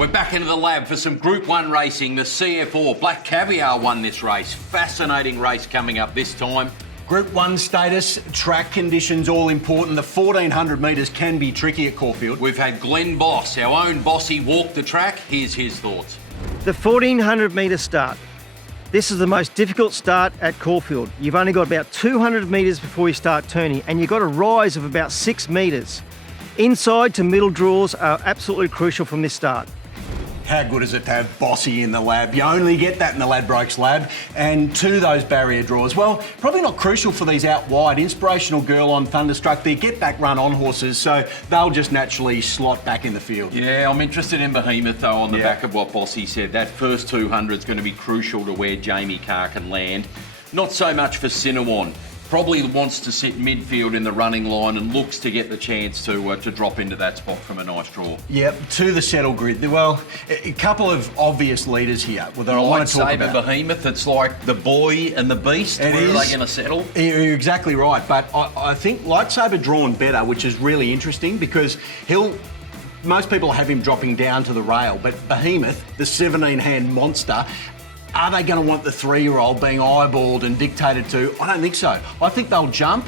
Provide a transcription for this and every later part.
We're back into the lab for some Group 1 racing. The CF4 Black Caviar won this race. Fascinating race coming up this time. Group 1 status, track conditions, all important. The 1400 metres can be tricky at Caulfield. We've had Glenn Boss, our own Bossy, walk the track. Here's his thoughts. The 1400 metre start. This is the most difficult start at Caulfield. You've only got about 200 metres before you start turning, and you've got a rise of about 6 metres. Inside to middle draws are absolutely crucial from this start. How good is it to have Bossy in the lab? You only get that in the Ladbrokes Lab. And to those barrier draws, well, probably not crucial for these out wide. Inspirational Girl on Thunderstruck, they're get-back run on horses, so they'll just naturally slot back in the field. Yeah, I'm interested in Behemoth, though, on the back of what Bossy said. That first 200 is going to be crucial to where Jamie Carr can land. Not so much for Cinnamon. Probably wants to sit midfield in the running line and looks to get the chance to drop into that spot from a nice draw. Yep, to the settle grid. Well, a couple of obvious leaders here that I want to talk about. Behemoth, it's like the boy and the beast. Where are they going to settle? You're exactly right, but I think Lightsaber drawn better, which is really interesting because most people have him dropping down to the rail, but Behemoth, the 17-hand monster, are they going to want the 3-year-old being eyeballed and dictated to? I don't think so. I think they'll jump,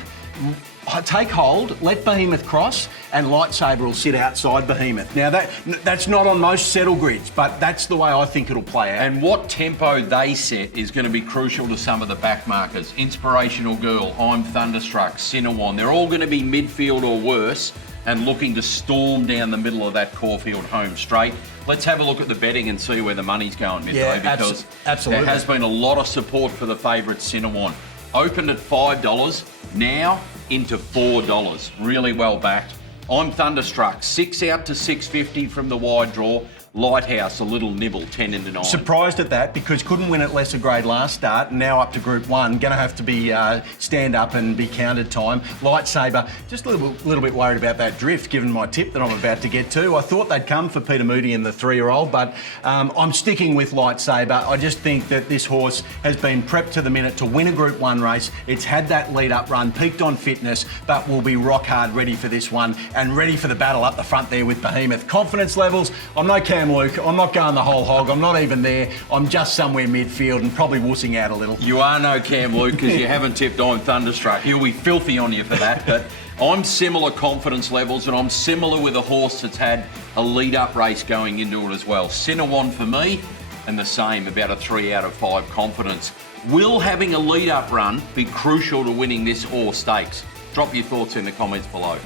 take hold, let Behemoth cross, and Lightsaber will sit outside Behemoth. Now, that's not on most settle grids, but that's the way I think it'll play out. And what tempo they set is going to be crucial to some of the back markers. Inspirational Girl, I'm Thunderstruck, Cinnamon, they're all going to be midfield or worse and looking to storm down the middle of that Caulfield home straight. Let's have a look at the betting and see where the money's going, Mitho, because absolutely. There has been a lot of support for the favourite Cinnamon. Opened at $5, now into $4. Really well backed. I'm Thunderstruck, 6 out to 650 from the wide draw. Lighthouse, a little nibble, 10 into 9. Surprised at that because couldn't win at lesser grade last start, and now up to Group 1. Going to have to be stand up and be counted time. Lightsaber, just a little bit worried about that drift given my tip that I'm about to get to. I thought they'd come for Peter Moody and the 3-year-old, but I'm sticking with Lightsaber. I just think that this horse has been prepped to the minute to win a Group 1 race. It's had that lead-up run, peaked on fitness, but will be rock hard ready for this one and ready for the battle up the front there with Behemoth. Confidence levels, I'm no Cam Luke, I'm not going the whole hog, I'm not even there, I'm just somewhere midfield and probably wussing out a little. You are no Cam Luke because you haven't tipped I'm Thunderstruck. He'll be filthy on you for that, but I'm similar confidence levels and I'm similar with a horse that's had a lead-up race going into it as well. Cinnamon for me and the same, about a 3 out of 5 confidence. Will having a lead-up run be crucial to winning this Orr Stakes? Drop your thoughts in the comments below.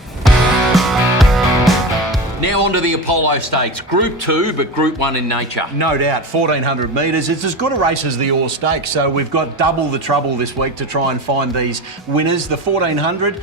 Now on to the Apollo Stakes. Group 2, but Group 1 in nature. No doubt, 1400 metres. It's as good a race as the Orr Stakes, so we've got double the trouble this week to try and find these winners. The 1400,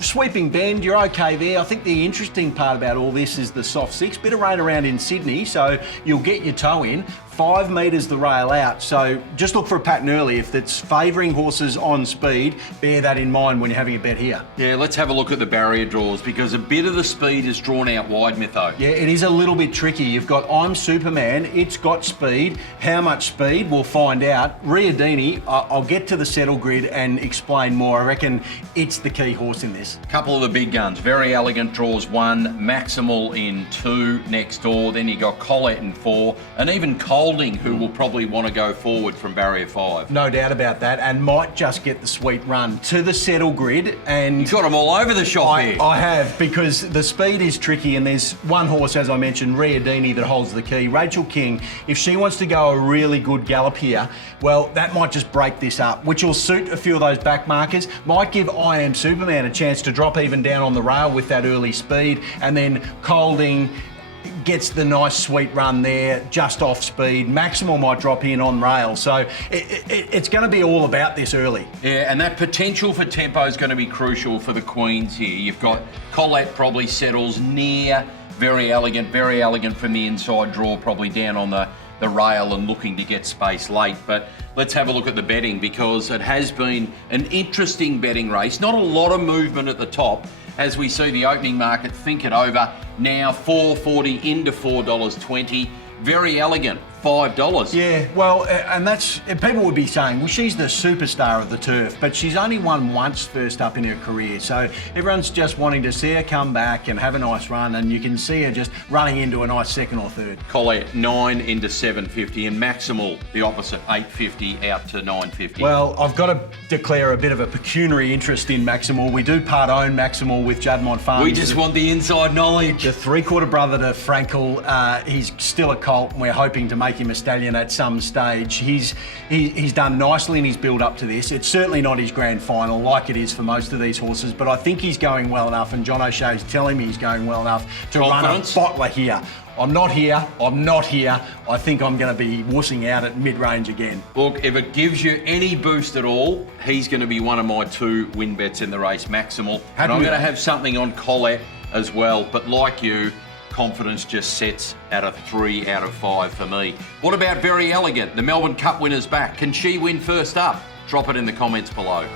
sweeping bend, you're okay there. I think the interesting part about all this is the soft 6. Bit of rain around in Sydney, so you'll get your toe in. 5 metres the rail out, so just look for a pattern early. If it's favouring horses on speed, bear that in mind when you're having a bet here. Yeah, let's have a look at the barrier draws because a bit of the speed is drawn out wide, Mitho. Yeah, it is a little bit tricky. You've got I'm Superman, it's got speed. How much speed? We'll find out. Riadini, I'll get to the settle grid and explain more. I reckon it's the key horse in this. Couple of the big guns. Very Elegant draws 1, Maximal in 2 next door. Then you got Colette in 4, and even Colding, who will probably want to go forward from barrier 5. No doubt about that, and might just get the sweet run to the settle grid. And you've got them all over the shop here. I have, because the speed is tricky, and there's one horse, as I mentioned, Riadini, that holds the key. Rachel King, if she wants to go a really good gallop here, well, that might just break this up, which will suit a few of those back markers. Might give I Am Superman a chance to drop even down on the rail with that early speed, and then Colding gets the nice sweet run there, just off speed. Maximal might drop in on rail, so it's going to be all about this early. Yeah, and that potential for tempo is going to be crucial for the Queens here. You've got Colette probably settles near, very elegant from the inside draw, probably down on the rail and looking to get space late. But let's have a look at the betting because it has been an interesting betting race. Not a lot of movement at the top as we see the opening market think it over. Now $4.40 into $4.20. Very Elegant, $5. Yeah, well, and that's, people would be saying, well, she's the superstar of the turf, but she's only won once first up in her career. So everyone's just wanting to see her come back and have a nice run, and you can see her just running into a nice second or third. Colette, 9 into $7.50, and Maximal, the opposite, $8.50 out to $9.50. Well, I've got to declare a bit of a pecuniary interest in Maximal. We do part own Maximal with Juddmonte Farms. We just want the inside knowledge. The three-quarter brother to Frankel, he's still a colt, and we're hoping to make him a stallion at some stage. He's done nicely in his build up to this. It's certainly not his grand final like it is for most of these horses, but I think he's going well enough, and John O'Shea's telling me he's going well enough to run a bottler here. I'm not here. I think I'm going to be wussing out at mid-range again. Look, if it gives you any boost at all, he's going to be one of my 2 win bets in the race, Maximal. And I'm going to have something on Colette as well, but like you, confidence just sets at a 3 out of 5 for me. What about Very Elegant? The Melbourne Cup winner's back. Can she win first up? Drop it in the comments below.